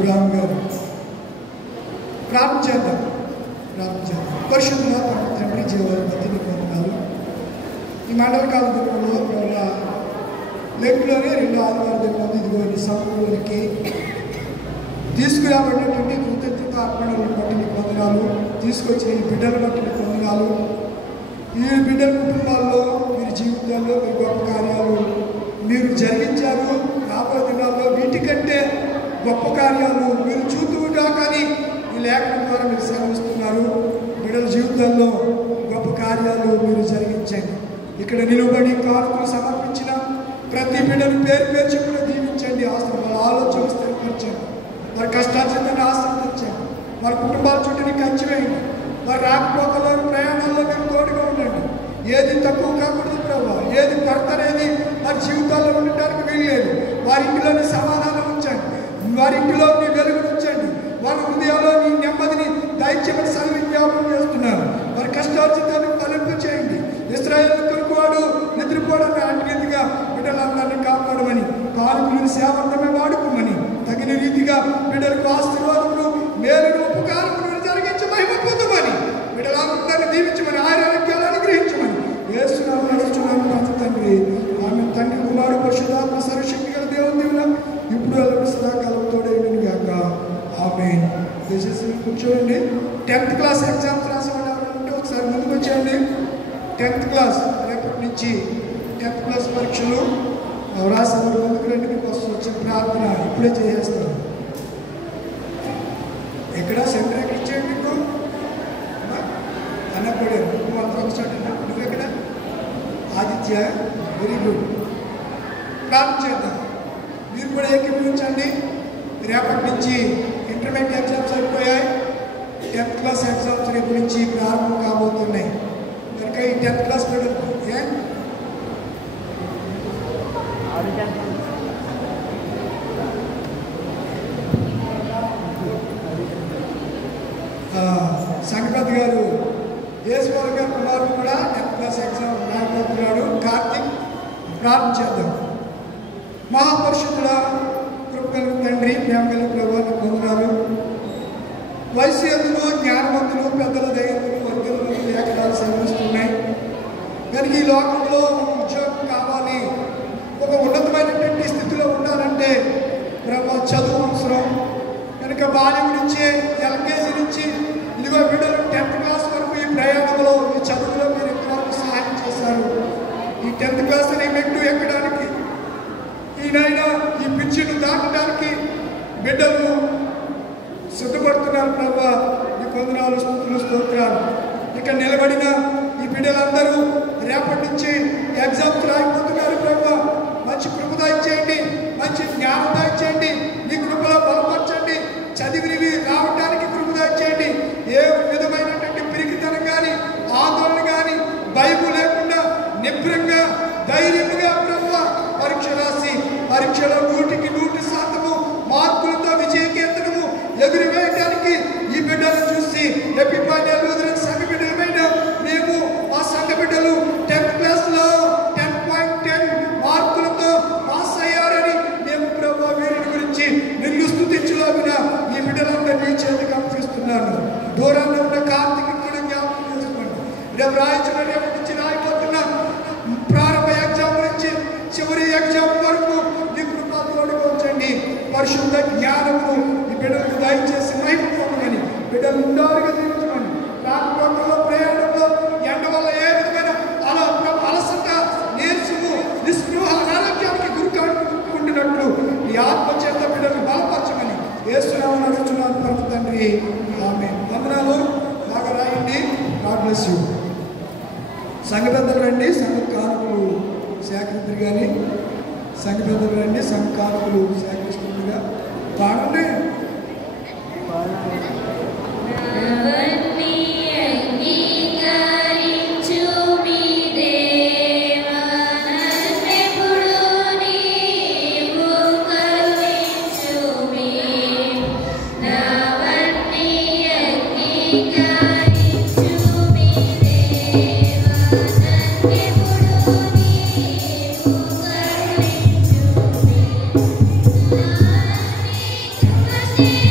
Abraham గారు ప్రార్థన చేద్దాం. పరిశుద్ధుల తండ్రి జీవాలు బతిని పొందాలు. ఈ మండల కాల దినంలో లెక్కలోనే 2 ఆదివారం దినం ఇదిగో సమూహానికి తీసుకురాబడినటువంటి కృతజ్ఞత అర్పణలను బట్టి నీకు వందనాలు. తీసుకొచ్చిన ఈ బిడ్డలు బట్టి నీకు వందనాలు. ఈ బిడ్డల కుటుంబాల్లో మీరు జీవితాల్లో మీరు గొప్ప కార్యాలు మీరు జరిగించారు. రాబోయే దినాల్లో వీటికంటే గొప్ప కార్యాలు మీరు చూతువుగా కానీ ఈ లేఖనం ద్వారా మీరు సెలవిస్తున్నారు. బిడ్డల జీవితాల్లో గొప్ప కార్యాలు మీరు జరిగించండి. ఇక్కడ నిలబడి కానుకలు సమర్పించిన ప్రతి బిడ్డను పేరు పేరు చెప్పిన దీవించండి. వాళ్ళ ఆలోచనలు స్థిరపరచండి. వారి కష్టార్జితాన్ని ఆశీర్వదించండి. వారి కుటుంబాల చుట్టూ నీకు కంచివేయండి. వారి రాకపోకల్లో ప్రయాణాల్లో మీరు తోడుగా ఉండండి. ఏది తక్కువ కాకూడదు ప్రభావ, ఏది పడతనేది వారి జీవితాల్లో ఉండటానికి వీల్లేదు. వారి ఇంటిలోని సమాధానం ఉంచండి. వారి ఇంటిలో నీ వెలుగును ఉంచండి. వారి హృదయాల్లో నీ నెమ్మదిని దయచేయమని సన్నిజ్ఞాపనం చేస్తున్నారు. వారి కష్టార్జితాన్ని ఫలింపు చేయండి. ఇశ్రాయేలు కొరకు వాడు నిద్రపోవడానికి అంటిగా బిడ్డలందరినీ కాపాడమని, కానుకలను సేవార్థమే వాడుకోమని, తగిన రీతిగా బిడ్డలకు ఆశీర్వాదములు మేలును ఉపకారములు జరిగించి మహిమ పొందమని, బిడ్డలందరినీ దీవించమని, ఆరోగ్యాలు అనుగ్రహించమని యేసునామమున నడుచున్నాము నా తండ్రి. ఆమె తండ్రి కుమారుడు పరిశుద్ధాత్మ సర్వశక్తి గల దేవుని దీవెన ఇప్పుడు ఎల్లప్పుడూ సదాకాలం తోడైనను గాక. ఆమేన్. దయచేసి కూర్చోండి. 10th క్లాస్ ఎగ్జామ్స్ రాసేవాళ్ళంటే ఒకసారి ముందుకు వచ్చేయండి. 10th క్లాస్ రేపటి నుంచి 10th క్లాస్ పరీక్షలు రాసేవారు ముందుకు రండి. మీకు వచ్చిన ప్రార్థన ఇప్పుడే చేసేస్తాను. ఎక్కడ సెంటర్ ఎక్కడ ఇచ్చేయండి. మీకు అన్నపడే నువ్వు ఎక్కడ ఆదిత్య వెరీ గుడ్. ప్రార్థన చేద్దాం. మీరు కూడా ఏకీభవించండి. రేపటి నుంచి ఇంటర్మీడియట్ ఎగ్జామ్స్ అయిపోయాయి. 10th క్లాస్ ఎగ్జామ్స్ రేపు నుంచి ప్రారంభం కాబోతున్నాయి. కనుక ఈ 10th క్లాస్ పిల్లలు సంగపతి గారు యేసువారి గారు కుమారుడు కూడా 10th క్లాస్ ఎగ్జామ్ రాయబోతున్నాడు. కార్తీక్ ప్రార్థన చేద్దాం. మహాపరిశుద్ధుడా కృపగల తండ్రి, ప్రేమ గల ప్రభువుని పొందనాలు. వయసు ఎందులో జ్ఞానవంతులు పెద్దల దైవములు వర్గములు లేఖనాలు సంభవిస్తున్నాయి. కనుక ఈ లోకంలో ఉద్యోగం కావాలి, ఒక ఉన్నతమైనటువంటి స్థితిలో ఉండాలంటే ప్రభు చదువు అవసరం. కనుక బాల్యం నుంచి ఎల్కేజీ నుంచి ఇదిగో బిడ్డలు 10th క్లాస్ వరకు ఈ ప్రయాణంలో ఈ చదువులో మీరు ఎంతవరకు సహాయం చేశారు. ఈ 10th క్లాస్ అనే మెట్టు ఎక్కడానికి ఈయన ఈ పిచ్చిని దాటడానికి బిడ్డలు సిద్ధపడుతున్నారు. ప్రభు నీకు వందనాలు, స్తుతులు, స్తోత్రాలు. ఇక్కడ నిలబడిన ఈ బిడ్డలందరూ రేపటి నుంచి ఎగ్జామ్స్ రాయిపోతున్నారు. ప్రభు మంచి కృప దయచేయండి, మంచి జ్ఞానం దయచేయండి, నీ కృపలో బలపరచండి. చదివినవి రావడానికి కృప దయచేయండి. ఏ విధమైనటువంటి పిరికితనం కానీ ఆందోళన కానీ భయము లేకుండా నిబ్రంగా ధైర్యంగా ప్రభు పరీక్ష రాసి పరీక్షలో 100% మార్కులతో విజయకేతనము ఎగురవేయడానికి ఈ బిడ్డలను చూసి ఎపిపాడ్యాలు వదిలిన సంఘ బిడ్డలమైన మేము మా సంఘ బిడ్డలు 10th క్లాస్లో 10.10 మార్కులతో పాస్ అయ్యారని మేము ప్రభు వీరిని గురించి నిన్ను స్తుతించలాగున ఈ బిడ్డలందరినీ చేతికి అప్పగిస్తున్నాను. దూరంలో ఉన్న కార్తీక్ కూడా జ్ఞాపకం చేసుకోండి. రేపు రాయించిన రేపు నుంచి రాయిపోతున్న ప్రారంభ ఎగ్జామ్ నుంచి చివరి ఎగ్జామ్ వరకు నీ కృపతోడుగా ఉంచండి. పరిశుద్ధ జ్ఞానము ఈ బిడ్డలకు దయచేసి మహిమ పొందమని, బిడ్డలు ఉండాలిగా దీవించమని, రాకపోకల్లో ప్రయాణంలో ఎండ వల్ల ఏ విధమైన అలసట, నీరసము, నిస్పృహ, అనారోగ్యానికి గురికాడుకుంటున్నట్లు ఈ ఆత్మచేత బిడ్డలు బలపరచమని యేసునామమున అడుగుచున్నాను పరమ తండ్రి. ఆమేన్. వందనాలు. బాగా రాయండి. God bless you. సంఘ పెద్దలు రండి. సంఘ కానుకలు సేకరించరు కానీ సంఘ పెద్దలు రండి. సంఘ కానుకలు సేకరిస్తుండగా పాడండి. Namaste. Thank you.